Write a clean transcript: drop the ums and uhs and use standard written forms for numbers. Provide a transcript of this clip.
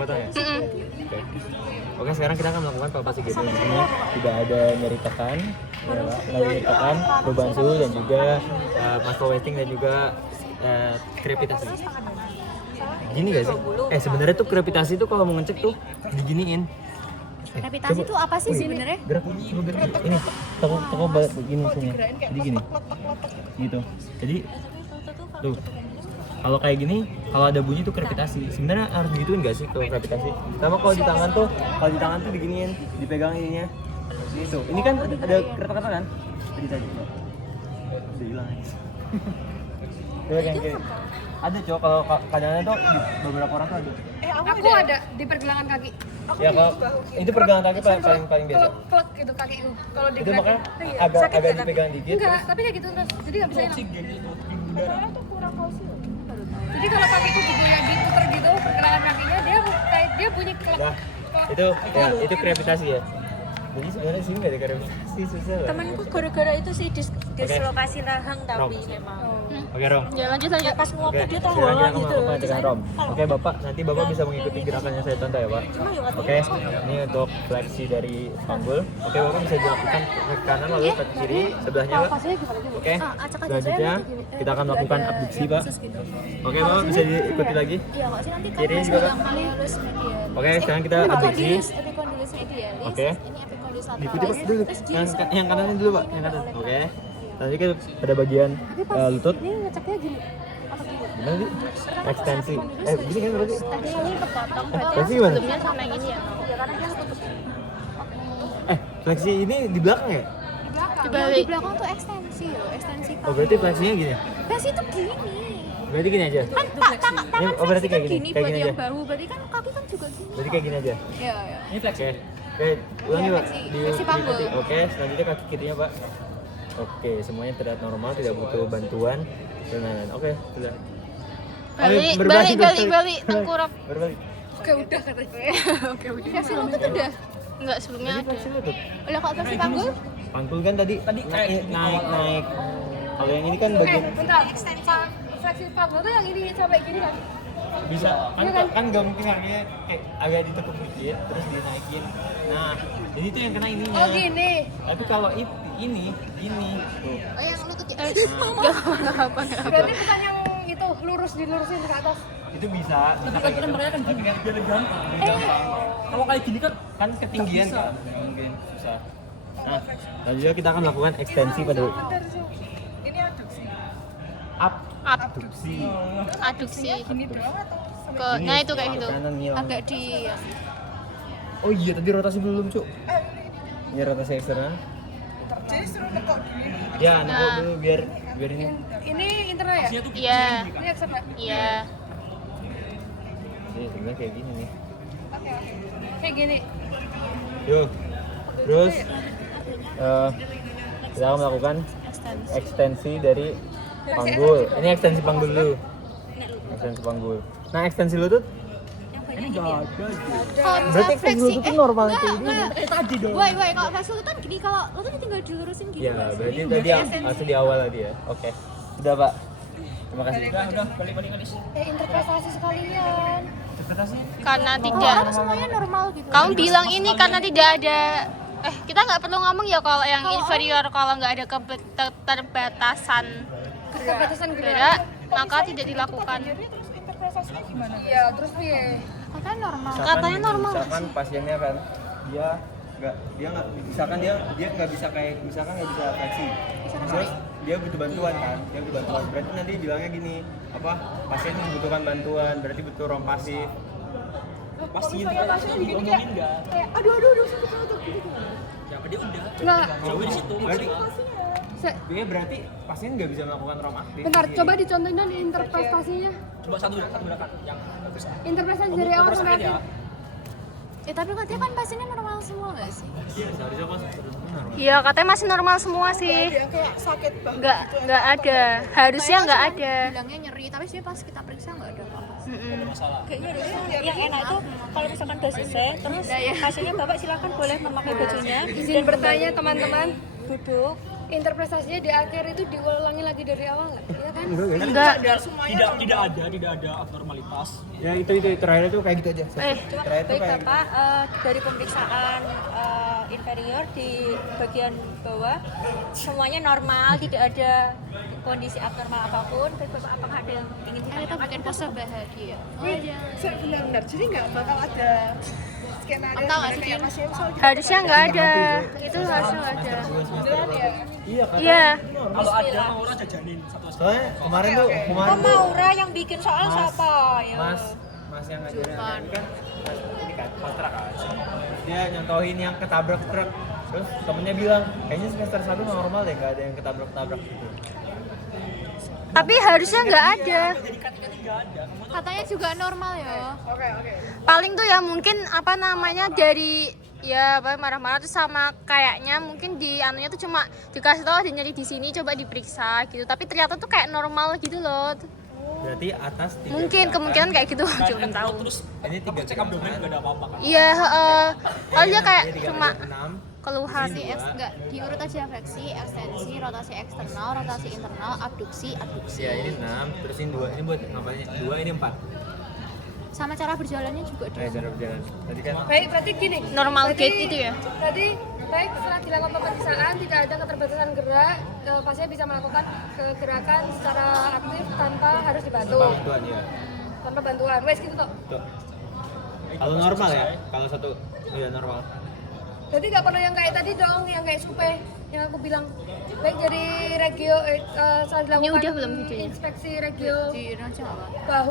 Potong ya? Oke, sekarang kita akan melakukan palpasi gitu. Di sini tidak ada nyeri tekan, nyeri tekan, perubahan suhu dan juga muscle wasting dan juga krepitasi. Gini gak sih? Sebenarnya tuh krepitasi tuh kalau mau ngecek tuh diginiin. Gravitasi itu apa sih sebenarnya? Gerak. Ini toko begini maksudnya. Jadi gini. Gitu. Jadi tuh. Kalau kayak gini, kalau ada bunyi tuh gravitasi. Sebenarnya harus digituin nggak sih kalau gravitasi? Sama kalau di tangan tuh diginiin, dipegang ininya. Gitu. Ini kan ada kata-kata kan? Tadi. Udah hilang. Yang kayak ada cowok kalau kadang-kadang tuh beberapa orang tuh ada. Aku ada di pergelangan kaki. Ya kalau itu pergelangan kaki paling biasa. Kalau plek gitu kakiku. Kalau di Itu makanya agak dipegang dikit. enggak, tapi kayak gitu terus. Jadi enggak bisa hilang. Jadi kalau kakiku digoyang diputer gitu pergelangan kakinya dia bunyi klek. Nah, itu gravitasi ya. Jadi sebenarnya sih nggak ada gravitasi, susah lah. Temanku gara-gara itu sih dislokasi rahang tapi memang. Oke, Rom. Ya lanjut. Pas ngopi dia tahu Sekarang kita akan gitu. melakukan dengan Rom. Oke, Bapak, nanti Bapak bisa mengikuti gerakannya saya contoh ya, Pak. Oke, ini untuk fleksi dari panggul. Oke, Bapak bisa dilakukan ke kanan lalu ke kiri sebelahnya, Pak. Oke, selanjutnya kita akan melakukan abduksi, Pak. Oke, Bapak bisa diikuti lagi. Iya, kok sih nanti Kiri juga, Pak. malleolus medialis. Oke, sekarang kita abduksi. Epicondylus medialis. Oke. Ini epicondylus Diikuti, Pak, dulu. lateralis. Yang kanannya dulu, Pak. Yang kanan. Oke. Nanti kita pada bagian lutut. Ini ngeceknya gini. Gimana sih? Ekstensi. Gini kan berarti? Tadi ini kepotong Fleksi gimana? sebelumnya sama yang ini ya. Fleksi ini di belakang ya? Di belakang tuh ekstensi loh, ekstensi Oh, berarti fleksinya gini? Fleksi itu gini. Berarti gini aja? Kan tangan Oh, berarti fleksi kayak kan gini? gini Kayak buat gini yang aja? bahu, berarti kan kaki kan juga gini. Berarti kayak gini aja? Iya, iya. Ini fleksi? Oke, ulangi, Pak. Fleksi panggul. Diikuti. Oke, selanjutnya kaki kirinya, Pak. Oke, semuanya terlihat normal, tidak butuh bantuan. Dan oke, sudah. Balik tengkurap. Berbalik. Oke, udah katanya. Oke, fleksi lutut udah. Enggak, sebelumnya Ini ada. fleksi lutut. Udah kalau fleksi panggul? Panggul kan tadi naik. Kalau yang ini kan bagian Bentar. Fleksi panggul tuh yang ini sampai gini kan? bisa kan nggak mungkin kakinya kayak agak ditekuk dikit terus dinaikin. Nah, jadi itu yang kena ininya. Oh gini. Tapi kalau ini tuh. Oh, yang lutut ya. Enggak apa. Berarti bukan yang itu dilurusin ke atas. Itu bisa kayak gitu. Tapi kan biar gampang. Kalau kayak gini kan ketinggian kan nggak mungkin susah. Nah, selanjutnya kita akan melakukan ekstensi pada Ini adduksi. abduksi. Aduksi. Gini doang atau sampai Ke nah itu kayak gitu. Kanan ngilang. Agak di Oh iya, tadi rotasi belum, Cuk. Ini rotasi eksternal. jadi suruh nekok gini. Ya, nekuk dulu biar ini. Ini internal ya? Iya. Ini eksternal. Iya. Jadi sebenarnya kayak gini nih. Oke. Kayak gini. Yuk. Terus kita akan melakukan ekstensi dari panggul. Ini ekstensi panggul dulu. Ekstensi panggul. Nah, ekstensi lutut? Ini enggak ada. Berarti ekstensi lutut itu normal kayak gini. tadi dong. Woi, kalau fleksi lutut kan gini, kalau lutut tinggal dilurusin gini. Ya, berarti tadi langsung di awal tadi ya. Oke. Sudah, Pak. Terima kasih. Udah, balik. Interpretasi sekalian. Interpretasi? Karena Kan tidak. semuanya normal gitu. Kamu bilang ini karena tidak ada kita nggak perlu ngomong ya kalau yang inferior kalau nggak ada keterbatasan Keterbatasan gerak maka tidak dilakukan. Terus interpretasinya gimana? Iya, terus piye? Katanya normal. Katanya normal. Misalkan pasiennya kan dia nggak misalkan dia nggak bisa kayak misalkan nggak bisa fleksi. Terus dia butuh bantuan kan, berarti nanti bilangnya gini, apa pasien membutuhkan bantuan, berarti butuh rompasif. Pasien diomongin enggak? Kayak aduh sakit gitu. Siapa dia udah? Enggak. Coba di situ. Berarti pasien nggak bisa melakukan rom aktif. Bentar, coba dicontohin dong interpretasinya. Coba satu gerakan yang bisa. Interpretasi dari awal sampai akhir. Tapi katanya kan pasiennya normal semua nggak sih? Iya, seharusnya kan normal. Iya katanya masih normal semua sih. Kayak sakit banget. Nggak ada. Harusnya nggak ada. Bilangnya nyeri, tapi sih pas kita periksa nggak ada apa-apa. Kayaknya yang enak itu kalau misalkan udah selesai terus hasilnya bapak silakan boleh memakai bajunya Izin bertanya teman-teman. duduk interpretasinya di akhir itu diulangi lagi dari awal nggak? Iya kan? Enggak. Tidak ada abnormalitas. Ya itu terakhir itu kayak gitu aja. Cuma Terakhir itu baik kayak Bapak, dari pemeriksaan inferior di bagian bawah semuanya normal, tidak ada kondisi abnormal apapun. Baik Bapak, apakah ada yang ingin Kita ditanyakan? bikin pose bahagia. Benar-benar, jadi nggak bakal ada skenario Atau nggak sih, kayak Kim? Mas Yem soal Harusnya nggak ada. Itu harusnya nggak ada. iya kan. Iya. Kalau ada Maura jajanin satu Soalnya kemarin tuh Kok kemarin tuh Maura yang bikin soal siapa? Ya. Mas yang ngajarin kan ini kan kontra kan. Dia nyontohin yang ketabrak truk. Terus temennya bilang, kayaknya semester 1 normal deh, nggak ada yang ketabrak-tabrak gitu. Tapi harusnya nggak ada. Katanya juga normal ya. Paling tuh ya mungkin apa namanya dari ya apa marah-marah tuh sama kayaknya mungkin di anunya tuh cuma dikasih tahu ada nyeri di sini coba diperiksa gitu. Tapi ternyata tuh kayak normal gitu loh. Berarti atas 3 Mungkin kemungkinan kayak gitu belum tahu. terus ini 3 cek abdomen nggak ada apa-apa kan? Iya, kalau dia kayak cuma keluhan. Enggak, diurut aja fleksi, ekstensi, rotasi eksternal, rotasi internal, abduksi, adduksi. Ya ini 6, terus ini 2, ini buat ngapain? 2 ini 4. Sama cara berjalannya juga Nah, cara berjalan. Tadi kan Baik, berarti gini. Normal Berarti- gait itu ya. Berarti baik setelah dilakukan pemeriksaan tidak ada keterbatasan gerak, pasien bisa melakukan gerakan secara aktif tanpa harus dibantu. bantuan ya. Tanpa bantuan. Wes gitu toh. Tuh. Kalau normal ya, kalau satu ya normal. Jadi nggak perlu yang kayak tadi dong, yang kayak supe yang aku bilang. Baik dari regio setelah dilakukan Ini udah belum videonya? inspeksi regio di Raja. bahu